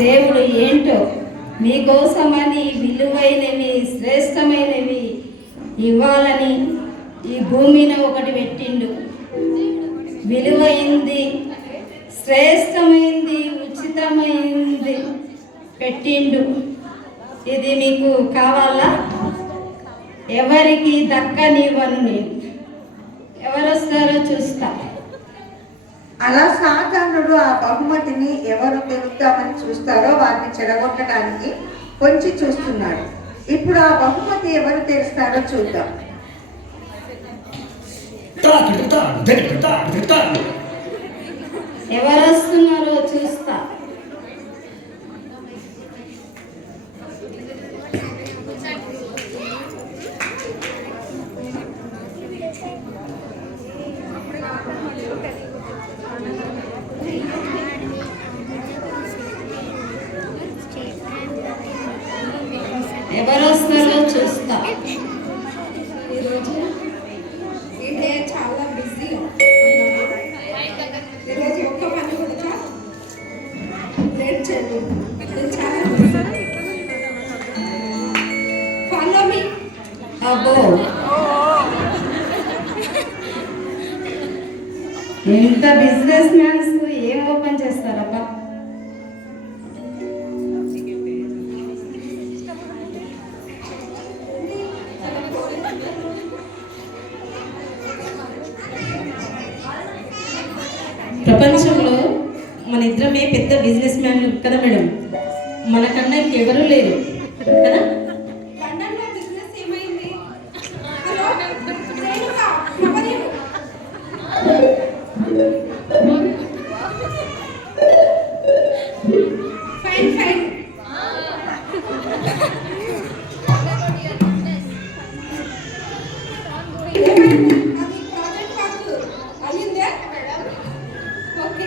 దేవుడు ఏంటో మీకోసమని విలువైనవి శ్రేష్టమైనవి ఇవ్వాలని ఈ భూమిని ఒకటి పెట్టిండు. విలువైంది, శ్రేష్టమైంది, ఉచితమైంది పెట్టిండు. ఇది మీకు కావాలా? ఎవరికి దక్కనివ్వను నేను. ఎవరు వస్తారో చూస్తా. అలా సాధారణుడు ఆ బహుమతిని ఎవరు తెలుద్దామని చూస్తారో వారిని చెడగొట్టడానికి కొంచెం చూస్తున్నాడు. ఇప్పుడు ఆ బహుమతి ఎవరు తెరుస్తారో చూద్దాం. ఎవరు వస్తున్నారో చూస్తా. ఎవరు వస్తారో చూస్తా. ఈరోజు ఈ డే చాలా బిజీ. ఈరోజు ఒక్క పని కూడా లేట్ చేయండి. చాలా ఫాలో మీ. అబ్బో, ఇంత బిజినెస్ మ్యాన్స్ ఏం ఓపెన్ చేస్తారబ్బా? ప్రపంచంలో మన ఇద్దరమే పెద్ద బిజినెస్ మ్యాన్ కదా మేడం. మనకన్నా ఇంకెవరూ లేరు కదా. లండన్లో బిజినెస్ ఏమైంది? Hello Renuka, how are you? Fine fine. ఏమైంది? అది ప్రాజెక్ట్ వర్క్ అయ్యిందే? Okay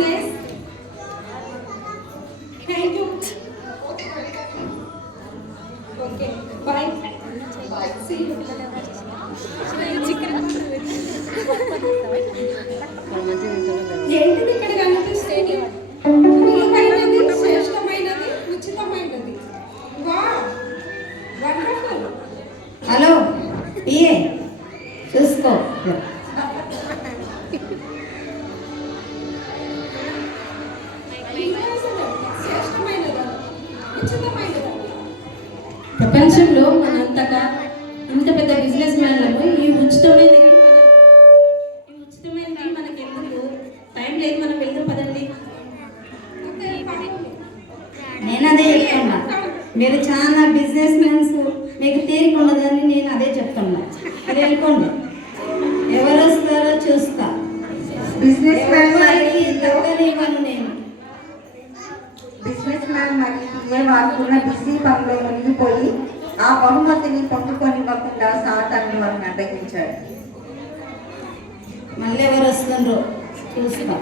nice. Thank you. Okay bye. See you. ఏంటిది ఇక్కడ కనిపిస్తుంది? విలువైనది, శ్రేష్టమైనది, ఉచితమైనది. Wow, wonderful. హలో పిఏ, చూసుకో. శ్రేష్టమైనది, ఉచితమైనది. ప్రపంచంలో మనంతగా ఇంత పెద్ద బిజినెస్ మ్యాన్లకు ఈ ఉచితమైనది మనకెందుకు? టైం లేదు, మనం వెళ్దాం పదండి. నేను అదే చెప్తున్నా. మీరు చాలా బిజినెస్ మ్యాన్స్, మీకు తీరిక ఉండదని నేను అదే చెప్తున్నా. మీరు వెళ్ళిపోండి. ఎవరు వస్తారో చూస్తా. బిజినెస్ మ్యాన్ ఎవరికి దక్కనివ్వను నేను. బిజినెస్ మ్యాన్ మరియు వారుకున్న బిజీ పనిలో మునిగిపోయి ఆ బహుమతిని పొందుకొనివ్వకుండా సాతాను వారిని అడ్డగించాడు. మళ్ళీ ఎవరు వస్తుండ్రో చూస్తా.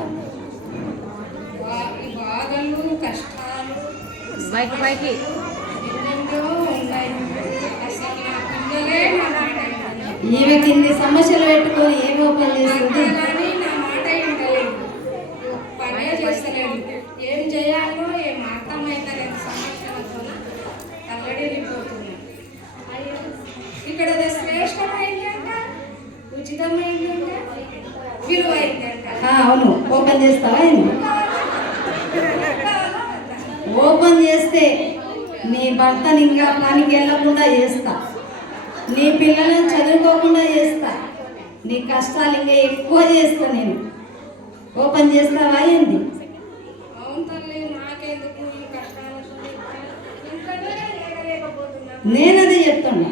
ఈ బాధలు, కష్టాలు పైకి ఎన్నెన్నో ఉన్నాయి. అసలు నా పిల్లలే నా మాట వినరు. ఈమెకి ఇన్ని సమస్యలు పెట్టుకొని ఏం ఓపెన్ చేస్తుంది? కానీ నా మాట వినలేదు, పనే చేస్తలేదు. ఏం చేయాలో ఏం అర్థమైతలేదు. సమస్యలతో అల్లడిల్లిపోతున్నా. ఇక్కడ శ్రేష్టమైందంట, ఉచితమైందంట, విలువైందంట. అవును, ఓపెన్ చేస్తావా? ఓపెన్ చేస్తే నీ భర్తని ఇంకా పనికి వెళ్ళకుండా చేస్తా, నీ పిల్లలను చదువుకోకుండా చేస్తా, నీ కష్టాలు ఇంకా ఎక్కువ చేస్తా నేను. ఓపెన్ చేస్తావా ఏంది? అవును తల్లి, నాకెందుకు ఈ కష్టాలు? ఇంట్లోనే లేకపోతున్నా. నేను అదే చెప్తున్నా.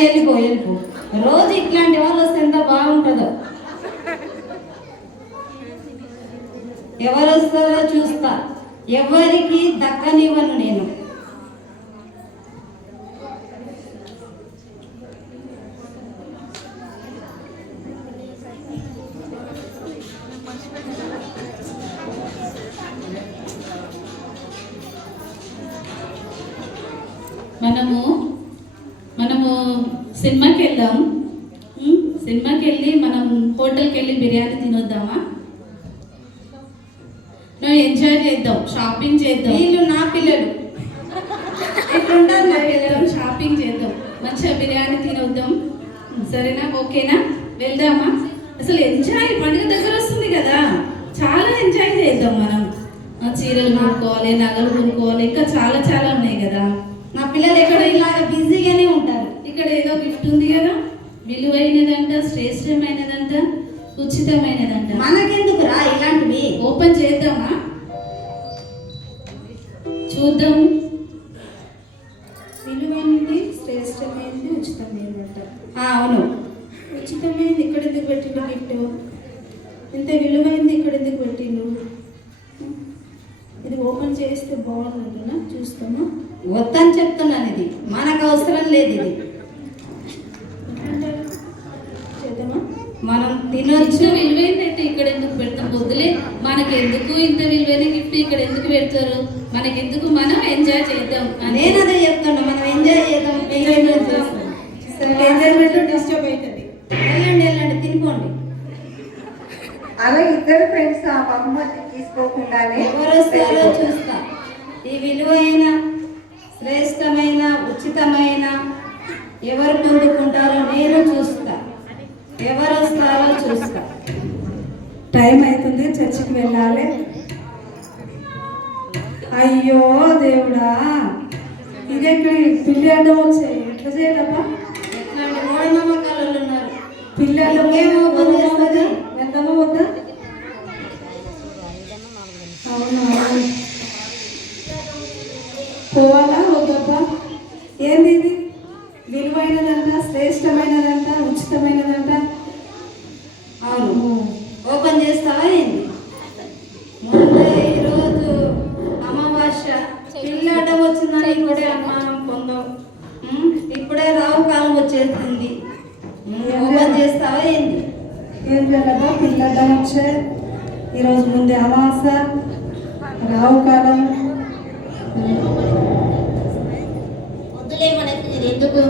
వెళ్ళిపో వెళ్ళిపో. రోజు ఇట్లాంటి వాళ్ళు వస్తే ఎంత బాగుంటుందో. ఎవరు వస్తారో చూస్తా. ఎవరికి దక్కనివ్వను నేను. మనము సినిమాకి వెళ్దాం. సినిమాకి వెళ్ళి మనం హోటల్కి వెళ్ళి బిర్యానీ తినొద్దామా? మేము ఎంజాయ్ చేద్దాం, షాపింగ్ చేద్దాం. వీళ్ళు నా పిల్లలు ఇట్లుంటారు నా పిల్లలు. వెళ్దాం, షాపింగ్ చేద్దాం, మంచిగా బిర్యానీ తినొద్దాం. సరేనా? ఓకేనా? వెళ్దామా? అసలు ఎంజాయ్, పండుగ దగ్గర వస్తుంది కదా, చాలా ఎంజాయ్ చేద్దాం మనం. చీరలు కొనుక్కోవాలి, నగలు కొనుక్కోవాలి, ఇంకా చాలా చాలా ఉన్నాయి కదా. నా పిల్లలు ఎక్కడ ఇలాగ బిజీగానే ఉంటారు. ఇక్కడ ఏదో గిఫ్ట్ ఉంది కదా, విలువైనదంట, శ్రేష్టమైనదంట, ఉచితమైనదంట. మనకెందుకురా ఇలాంటివి? ఓపెన్ చేద్దామా? చూద్దాం. విలువైనది, శ్రేష్టమైనది, ఉచితమైనది అంట. అవును. ఉచితమైనది ఇక్కడ ఎందుకు పెట్టిండు గిఫ్ట్? ఇంత విలువైనది ఇక్కడ ఎందుకు పెట్టిండు? ఇది ఓపెన్ చేస్తే బాగుంటుందా? చూస్తామా? వద్దని చెప్తున్నాను, ఇది మనకు అవసరం లేదు. ఇది ఎట్లంటారు? చేద్దామా? మనం ఇంత తినొచ్చు. విలువైనదైతే ఇక్కడ ఎందుకు పెడతాం? వద్దులే, మనకెందుకు ఇంత విలువైన గిఫ్ట్ ఇక్కడ ఎందుకు పెడతారు? మనకెందుకు, మనం ఎంజాయ్ చేద్దాం. నేను అదే చెప్తున్నా, మనం ఎంజాయ్ చేద్దాం. ఎంజాయ్మెంట్ చేస్తాం. సరే, ఎంజాయ్మెంట్ డిస్టర్బ్ అవుతుంది. వెళ్ళండి వెళ్ళండి, తినుకోండి. అలా ఇద్దరు ఫ్రెండ్స్ ఆ బహుమతి తీసుకోకుండానే ఎవరు వస్తారో చూస్తా. ఈ విలువైన, శ్రేష్టమైన, ఉచితమైన ఎవరు పొందుకుంటారో నేను చూస్తా. ఎవరు వస్తారో చూస్తా. టైం అవుతుంది, చర్చికి వెళ్ళాలి. అయ్యో దేవుడా, ఇదెక్కడ పిల్లి అడ్డం వచ్చాయి, ఎట్లా చేయాలబ్బా? ఎట్లాంటి మూఢనమ్మకాలు ఉన్నారు. పిల్లి అడ్డం ఏమో ఓపెన్ చేస్తుంది. వెళ్దామా వద్దా? అవునా, పోవాలా వద్దబ్బా? ఏంది ఇది? విలువైనదంట, శ్రేష్టమైనదంట, ఉచితమైనదంట. అవును, ఓపెన్ చేస్తావా ఏంది? ముందే ఈరోజు అమావాస్య, పిల్లి అడ్డం వచ్చిందని ఇప్పుడే అనుమానం పొందవు. ఇప్పుడే రావు కాలం వచ్చేస్తుంది. ఓపెన్ చేస్తావా ఏంది? ఏం చేయాలబ్బా? పిల్లి అడ్డం వచ్చే ఈరోజు ముందే అమావాస్య, రావు కాలం. వద్దులే, మనకి ఇది ఎందుకు?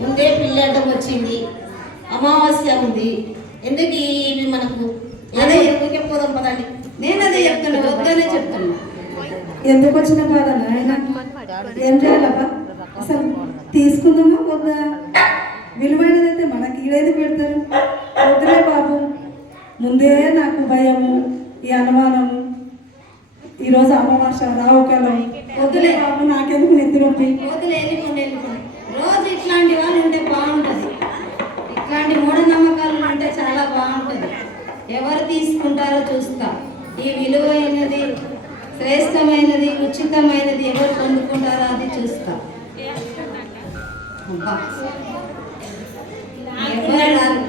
ముందే పిల్లడం వచ్చింది, అమావాస్య ఉంది, ఎందుకు ఇవి మనకు? ఏదో ఎందుకే పోదాం పదండి. నేను అదే చెప్తున్నా, వద్దనే చెప్తున్నా. ఎందుకు వచ్చిన బాధ నాయన? ఏం చేయాలబ్బా? అసలు తీసుకుందామా వద్దా? విలువైనదైతే మనకి ఈడేది పెడతారు. వద్దులే బాబు, ముందే నాకు భయము, ఈ అనుమానము. ఈరోజు అమావాస్య, రావుకాలం. వద్దులే బాబు, నాకెందుకు నిద్ర నొప్పి. వదిలే, వెళ్ళిపోండి వెళ్ళిపోండి. రోజు ఇట్లాంటి వాళ్ళు ఉంటే బాగుంటుంది. ఇట్లాంటి మూఢనమ్మకాలు ఉంటే చాలా బాగుంటుంది. ఎవరు తీసుకుంటారో చూస్తా. ఈ విలువైనది, శ్రేష్టమైనది, ఉచితమైనది ఎవరు పొందుకుంటారో అది చూస్తా. అబ్బా. ఎవరు రారు.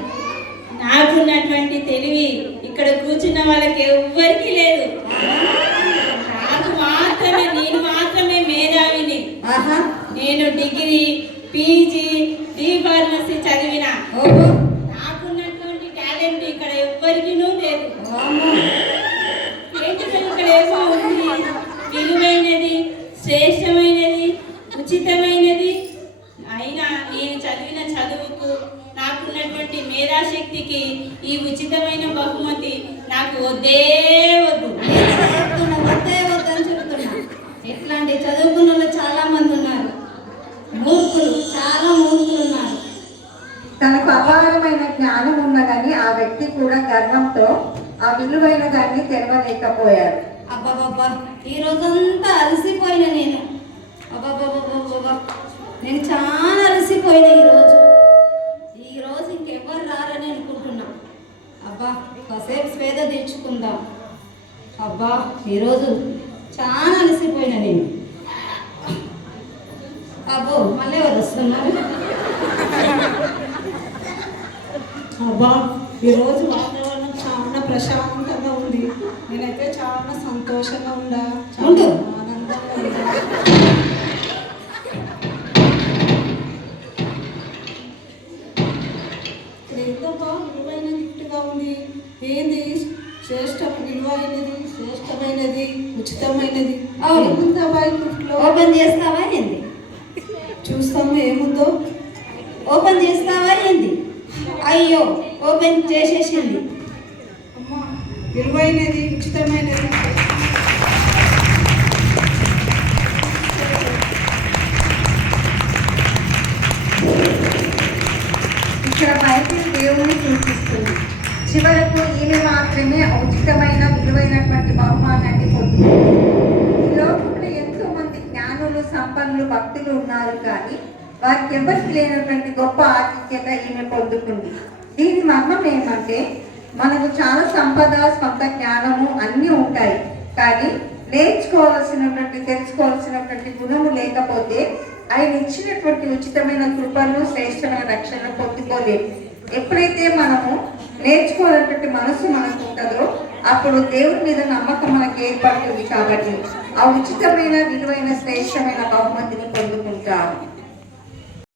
నాకున్నటువంటి తెలివి ఇక్కడ కూర్చున్న వాళ్ళకి ఎవ్వరికీ లేదు. నేను మాత్రమే మేధావిని. ఆహా. నేను డిగ్రీ, పీజీ, ఫార్మసీ చదివిన. ఓహో. నాకున్నటువంటి టాలెంట్ ఇక్కడ ఎవ్వరికీ లేదు. వామ్మో. ఏంటంటే ఇక్కడ ఏమో ఉంది, విలువైనది, శ్రేష్టమైనది, ఉచితమైనది. అయినా నేను చదివిన చదువుకు, నాకున్నటువంటి మేధాశక్తికి ఈ ఉచితమైన బహుమతి నాకు వద్దే వద్దు. చెప్తున్నా, వద్దే వద్దని చెప్తున్నా. ఇట్లాంటి చదువుకున్న వాళ్ళు చాలా మంది ఉన్నారు. మూర్ఖులు, చాలా మూర్ఖులు ఉన్నారు. తనకు అపారమైన జ్ఞానం ఉన్నా కానీ ఆ వ్యక్తి కూడా గర్వంతో ఆ విలువైన దాన్ని తెరవలేకపోయాడు. అబ్బాబాబ్బా, ఈ రోజంతా అలసిపోయిన నేను. అబ్బాబాబాబ్బా, నేను చాలా అలసిపోయిన ఈరోజు. ఈరోజు ఇంకెవ్వరు రారని అనుకుంటున్నా. అబ్బా, కాసేపు స్వేద తీర్చుకుందాం. అబ్బా, ఈరోజు చాలా అలసిపోయిన నేను. అబ్బో, మళ్ళీ ఎవరు వస్తున్నారు? అబ్బా, ఈరోజు వాతావరణం చాలా ప్రశాంతంగా ఉంది. నేనైతే చాలా సంతోషంగా ఉండా, ఉండు. చాలా ఆనందంగా ఉందా. ఏంటబ్బా, విలువైన గిఫ్ట్గా ఉంది. ఏంది? విలువైనది, శ్రేష్టమైనది, ఉచితమైనది. అవును. ఏముందబ్బా ఈ గిఫ్ట్లో? ఓపెన్ చేస్తావా ఏంది? చూస్తాము ఏముందో. ఓపెన్ చేస్తావా ఏంది? అయ్యో, ఓపెన్ చేసేసింది. అమ్మా విలువైనది ఉచితమైనది ఇక్కడ బైబిల్ దేవుని సూచిస్తుంది. చివరకు ఈమె మాత్రమే ఉచితమైన విలువైనటువంటి బహుమానాన్ని పొందుతుంది. ఈ లోకంలో ఎంతో మంది జ్ఞానులు, సంపన్నులు, భక్తులు ఉన్నారు, కానీ వారికి ఎవరికి లేనటువంటి గొప్ప ఆతిథ్యత ఈమె పొందుతుంది. దీని మర్మం ఏమంటే, మనకు చాలా సంపద, స్వంత జ్ఞానము అన్నీ ఉంటాయి, కానీ నేర్చుకోవాల్సినటువంటి, తెలుసుకోవాల్సినటువంటి గుణము లేకపోతే ఆయన ఇచ్చినటువంటి ఉచితమైన కృపను, శ్రేష్టమైన రక్షణను పొందుకోలేము. ఎప్పుడైతే మనము నేర్చుకోవాలన్నటువంటి మనసు మనకు ఉంటుందో అప్పుడు దేవుని మీద నమ్మకం మనకు ఏర్పడుతుంది. కాబట్టి ఆ ఉచితమైన, విలువైన, శ్రేష్టమైన బహుమతిని పొందుకుంటాము.